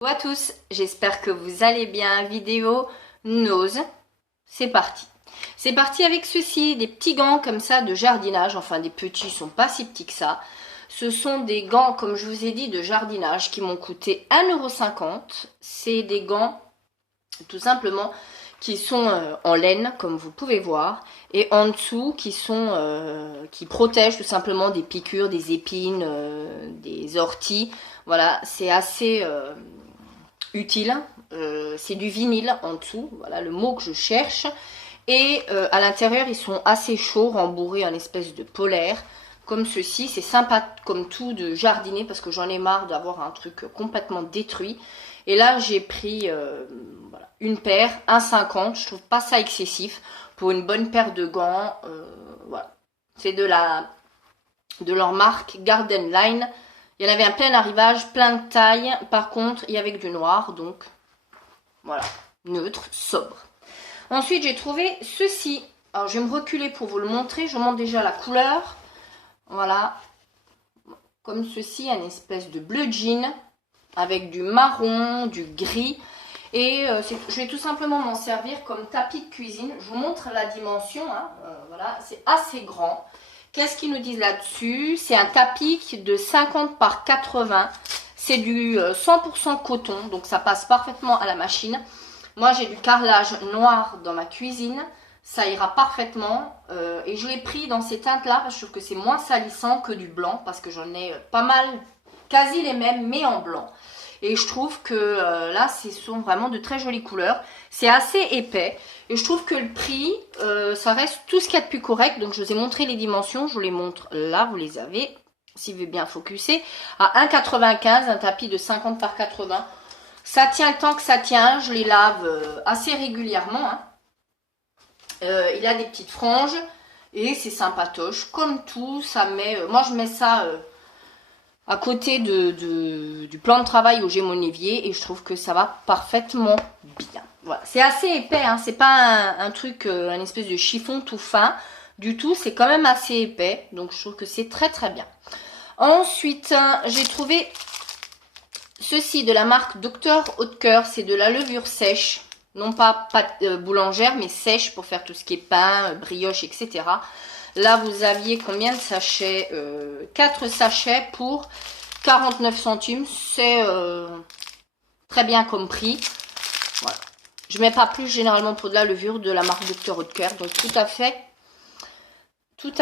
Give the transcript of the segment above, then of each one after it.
Bonjour à tous, j'espère que vous allez bien. Vidéo nose, c'est parti. C'est parti avec ceci, des petits gants comme ça de jardinage, enfin des petits, ils sont pas si petits que ça. Ce sont des gants, comme je vous ai dit, de jardinage qui m'ont coûté 1,50 €. C'est des gants, tout simplement, qui sont en laine, comme vous pouvez voir, et en dessous qui protègent tout simplement des piqûres, des épines, des orties. Voilà, c'est assez utile. C'est du vinyle en dessous, voilà le mot que je cherche. Et à l'intérieur, ils sont assez chauds, rembourrés en espèce de polaire, comme ceci. C'est sympa comme tout de jardiner parce que j'en ai marre d'avoir un truc complètement détruit. Et là, j'ai pris voilà, une paire, 1,50 €. Je trouve pas ça excessif pour une bonne paire de gants. Voilà. C'est de leur marque Garden Line. Il y en avait un plein arrivage, plein de tailles. Par contre, il y avait que du noir, donc voilà, neutre, sobre. Ensuite, j'ai trouvé ceci. Alors, je vais me reculer pour vous le montrer. Je vous montre déjà la couleur. Voilà, comme ceci, un espèce de bleu jean avec du marron, du gris. Et je vais tout simplement m'en servir comme tapis de cuisine. Je vous montre la dimension. Hein. Voilà, c'est assez grand. Qu'est-ce qu'ils nous disent là-dessus? C'est un tapis de 50 par 80. C'est du 100% coton, donc ça passe parfaitement à la machine. Moi, j'ai du carrelage noir dans ma cuisine. Ça ira parfaitement. Et je l'ai pris dans ces teintes-là parce que je trouve que c'est moins salissant que du blanc. Parce que j'en ai pas mal, quasi les mêmes, mais en blanc. Et je trouve que là, ce sont vraiment de très jolies couleurs. C'est assez épais. Et je trouve que le prix, ça reste tout ce qu'il y a de plus correct. Donc, je vous ai montré les dimensions. Je vous les montre là, vous les avez. Si vous voulez bien focuser. À 1,95 €, un tapis de 50 par 80. Ça tient le temps que ça tient. Je les lave assez régulièrement. Hein. Il a des petites franges. Et c'est sympatoche. Comme tout, ça met... moi, je mets ça... à côté du plan de travail où j'ai mon évier et je trouve que ça va parfaitement bien. Voilà, c'est assez épais, hein, c'est pas un truc, un espèce de chiffon tout fin du tout, c'est quand même assez épais, donc je trouve que c'est très très bien. Ensuite, j'ai trouvé ceci de la marque Dr Haute-Cœur, c'est de la levure sèche, non pas boulangère mais sèche pour faire tout ce qui est pain, brioche, etc. Là, vous aviez combien de sachets 4 sachets pour 49 centimes. C'est très bien comme prix. Voilà. Je ne mets pas plus généralement pour de la levure de la marque Dr Haute-Cœur. Donc, tout à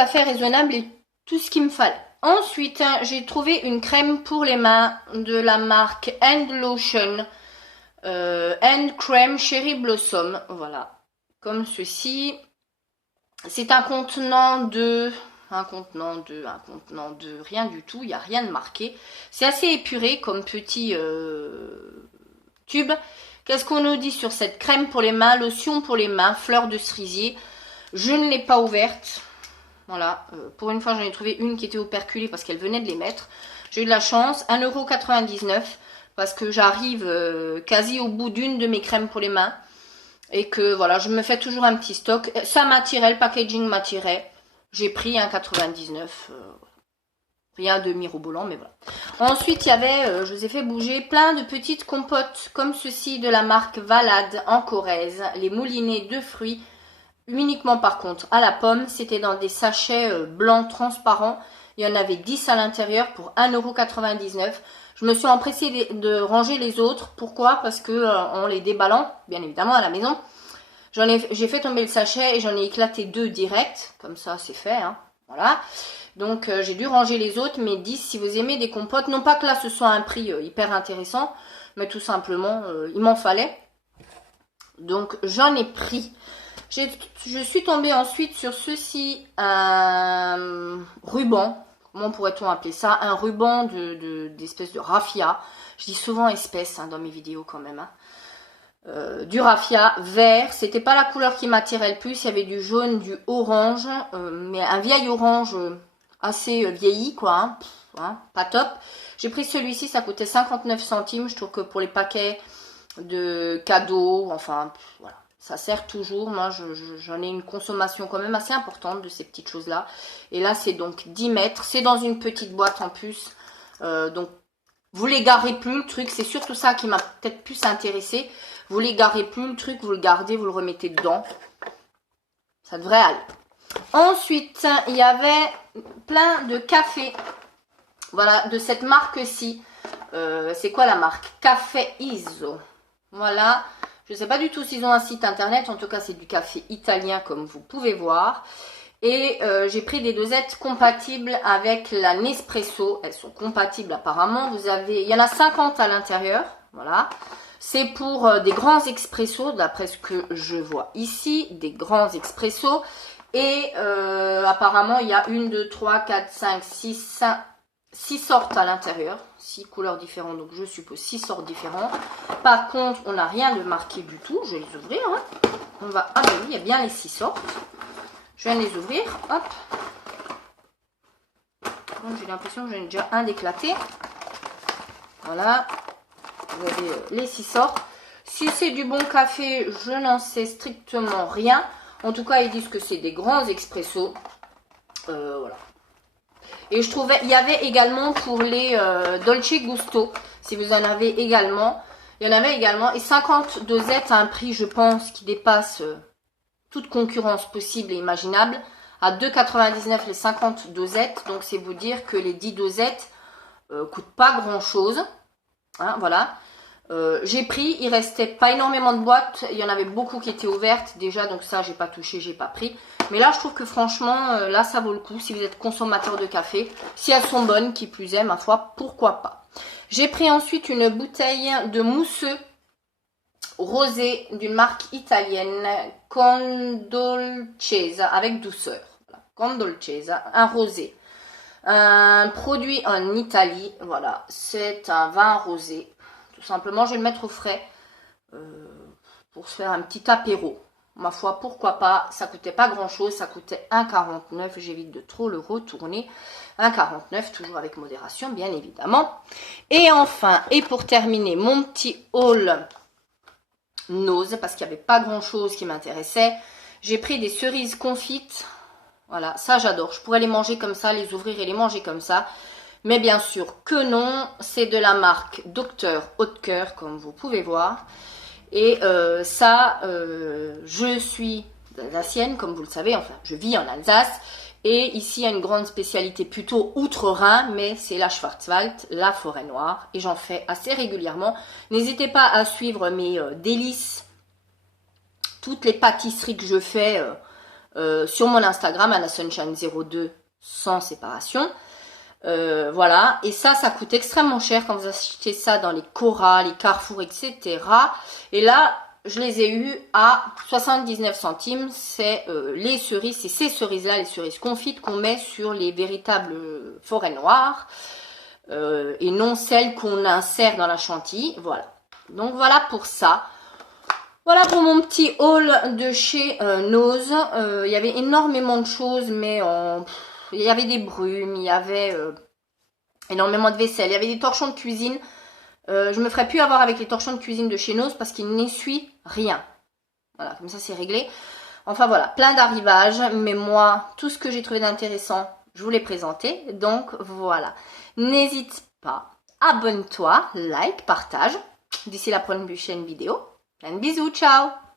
fait raisonnable et tout ce qu'il me fallait. Ensuite, j'ai trouvé une crème pour les mains de la marque Hand Lotion. Hand Cream Cherry Blossom. Voilà. Comme ceci. C'est un contenant de rien du tout, il n'y a rien de marqué. C'est assez épuré comme petit tube. Qu'est-ce qu'on nous dit sur cette crème pour les mains? Lotion pour les mains, fleur de cerisier. Je ne l'ai pas ouverte. Voilà, pour une fois j'en ai trouvé une qui était operculée parce qu'elle venait de les mettre. J'ai eu de la chance, 1,99 € parce que j'arrive quasi au bout d'une de mes crèmes pour les mains. Et que voilà, je me fais toujours un petit stock. Ça m'attirait, le packaging m'attirait. J'ai pris un 99. Rien de mirobolant, mais voilà. Ensuite, il y avait, je vous ai fait bouger, plein de petites compotes comme ceci de la marque Valade en Corrèze. Les moulinets de fruits, uniquement par contre à la pomme. C'était dans des sachets blancs transparents. Il y en avait 10 à l'intérieur pour 1,99 €. Je me suis empressée de ranger les autres. Pourquoi? Parce que en les déballant, bien évidemment à la maison, j'ai fait tomber le sachet et j'en ai éclaté 2 direct. Comme ça, c'est fait. Hein. Voilà. Donc, j'ai dû ranger les autres. Mais 10, si vous aimez des compotes, non pas que là, ce soit un prix hyper intéressant, mais tout simplement, il m'en fallait. Donc, j'en ai pris. Je suis tombée ensuite sur ceci, un ruban. Comment pourrait-on appeler ça? Un ruban d'espèce de raffia. Je dis souvent espèce hein, dans mes vidéos quand même. Hein. Du raffia vert. C'était pas la couleur qui m'attirait le plus. Il y avait du jaune, du orange. Mais un vieil orange assez vieilli quoi. Hein. Hein, pas top. J'ai pris celui-ci. Ça coûtait 59 centimes. Je trouve que pour les paquets de cadeaux, enfin voilà. Ça sert toujours. Moi, j'en ai une consommation quand même assez importante de ces petites choses-là. Et là, c'est donc 10 mètres. C'est dans une petite boîte en plus. Donc, Vous l'égarez plus le truc, c'est surtout ça qui m'a peut-être plus intéressé. Vous l'égarez plus le truc, vous le gardez, vous le remettez dedans. Ça devrait aller. Ensuite, il y avait plein de cafés. Voilà, de cette marque-ci. C'est quoi la marque? Café Iso. Voilà. Je ne sais pas du tout s'ils ont un site internet. En tout cas, c'est du café italien comme vous pouvez voir. Et j'ai pris des dosettes compatibles avec la Nespresso. Elles sont compatibles apparemment. Il y en a 50 à l'intérieur. Voilà. C'est pour des grands expressos, d'après ce que je vois ici. Des grands expressos. Et apparemment, il y a 1, 2, 3, 4, 5, 6 sortes à l'intérieur. 6 couleurs différentes, donc je suppose 6 sortes différentes. Par contre, on n'a rien de marqué du tout. Je vais les ouvrir. Hein. On va... Ah ben oui, il y a bien les 6 sortes. Je viens de les ouvrir. Hop. J'ai l'impression que j'en ai déjà un d'éclaté. Voilà. Vous avez les 6 sortes. Si c'est du bon café, je n'en sais strictement rien. En tout cas, ils disent que c'est des grands expressos. Voilà. Et je trouvais, il y avait également pour les Dolce Gusto, si vous en avez également. Il y en avait également. Et 50 dosettes à un prix, je pense, qui dépasse toute concurrence possible et imaginable. À 2,99 les 50 dosettes. Donc, c'est vous dire que les 10 dosettes coûtent pas grand-chose. Hein, voilà. J'ai pris, il restait pas énormément de boîtes, il y en avait beaucoup qui étaient ouvertes déjà, donc ça j'ai pas touché, j'ai pas pris. Mais là je trouve que franchement, là ça vaut le coup si vous êtes consommateur de café. Si elles sont bonnes, qui plus est, ma foi, pourquoi pas. J'ai pris ensuite une bouteille de mousseux rosé d'une marque italienne, Condolcesa, avec douceur. Voilà. Condolcesa, un rosé. Un produit en Italie, voilà, c'est un vin rosé. Tout simplement, je vais le mettre au frais pour se faire un petit apéro. Ma foi, pourquoi pas. Ça coûtait pas grand chose, ça coûtait 1,49. J'évite de trop le retourner. 1,49, toujours avec modération, bien évidemment. Et enfin, et pour terminer, mon petit haul Nose, parce qu'il n'y avait pas grand chose qui m'intéressait. J'ai pris des cerises confites. Voilà, ça j'adore. Je pourrais les manger comme ça, les ouvrir et les manger comme ça. Mais bien sûr que non, c'est de la marque Dr Haute-Cœur, comme vous pouvez voir. Et je suis alsacienne, comme vous le savez, enfin, je vis en Alsace. Et ici, il y a une grande spécialité plutôt outre-Rhin, mais c'est la Schwarzwald, la forêt noire. Et j'en fais assez régulièrement. N'hésitez pas à suivre mes délices, toutes les pâtisseries que je fais sur mon Instagram, AnnaSunshine02, sans séparation. Voilà, et ça coûte extrêmement cher quand vous achetez ça dans les Cora, les Carrefour, etc. Et là, je les ai eu à 79 centimes. C'est les cerises, c'est ces cerises-là, les cerises confites qu'on met sur les véritables forêts noires et non celles qu'on insère dans la chantilly. Voilà. Donc voilà pour ça. Voilà pour mon petit haul de chez Nose. Il y avait énormément de choses, mais il y avait des brumes, il y avait énormément de vaisselle, il y avait des torchons de cuisine. Je me ferai plus avoir avec les torchons de cuisine de chez Nose parce qu'ils n'essuient rien. Voilà, comme ça c'est réglé. Enfin voilà, plein d'arrivages, mais moi, tout ce que j'ai trouvé d'intéressant, je vous l'ai présenté. Donc voilà, n'hésite pas, abonne-toi, like, partage. D'ici la prochaine vidéo, un bisou, ciao!